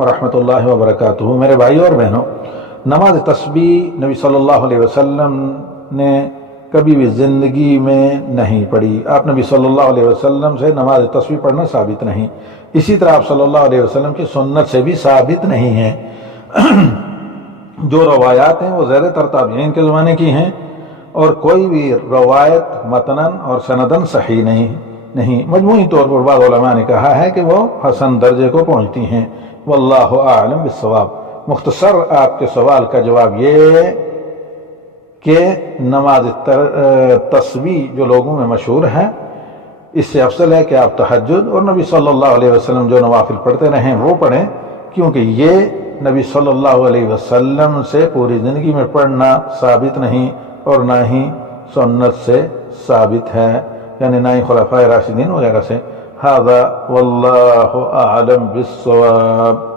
ورحمۃ اللہ وبرکاتہ۔ میرے بھائیوں اور بہنوں، نماز تسبیح نبی صلی اللہ علیہ وسلم نے کبھی بھی زندگی میں نہیں پڑھی۔ آپ نبی صلی اللہ علیہ وسلم سے نماز تسبیح پڑھنا ثابت نہیں، اسی طرح آپ صلی اللہ علیہ وسلم کی سنت سے بھی ثابت نہیں ہے۔ جو روایات ہیں وہ زیادہ تر تابعین کے زمانے کی ہیں، اور کوئی بھی روایت متناً اور سنداً صحیح نہیں۔ مجموعی طور پر بعض علماء نے کہا ہے کہ وہ حسن درجے کو پہنچتی ہیں۔ واللہ اعلم بالصواب۔ مختصر آپ کے سوال کا جواب یہ ہے کہ نماز تسبیح جو لوگوں میں مشہور ہے، اس سے افضل ہے کہ آپ تہجد اور نبی صلی اللہ علیہ وسلم جو نوافل پڑھتے رہیں وہ پڑھیں، کیونکہ یہ نبی صلی اللہ علیہ وسلم سے پوری زندگی میں پڑھنا ثابت نہیں، اور نہ ہی سنت سے ثابت ہے، یعنی نہ ہی خلفائے راشدین وغیرہ سے۔ ھذا واللہ اعلم بالصواب۔